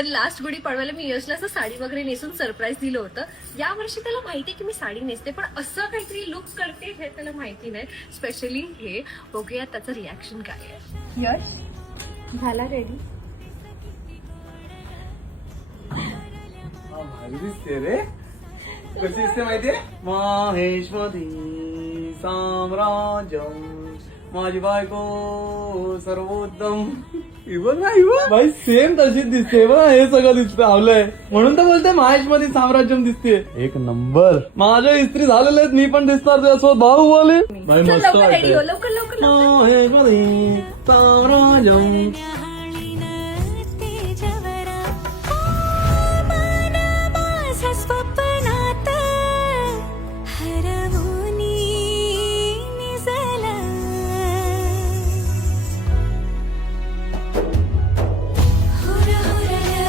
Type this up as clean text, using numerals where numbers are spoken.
तर लास्ट गुढीपाडव्याला मी यशला असं साडी वगैरे नेसून सरप्राईज दिलं होतं. या वर्षी त्याला माहितीये की मी साडी नेसते, पण असं काहीतरी लुक करते हे त्याला माहिती नाही. स्पेशली हे बघूया त्याचं रिॲक्शन काय आहे. यश झाला रेडी? भारी दिसते रे. कशी दिसते माहितीये? माहेश्वरी साम्राज्यम माझी बायको सर्वोत्तम. भाई सेम तशीच दिसते बघ. हे सगळं दिसतं आवलंय म्हणून तर बोलते माहेश्वरी साम्राज्यम दिसते. एक नंबर. माझ्या इस्त्री झालेले आहेत, मी पण दिसणार तुझ्यासोबत बाहुबली. भाई मस्त लवकर रेडी हो, लवकर लवकर. माहेश्वरी साम्राज्यम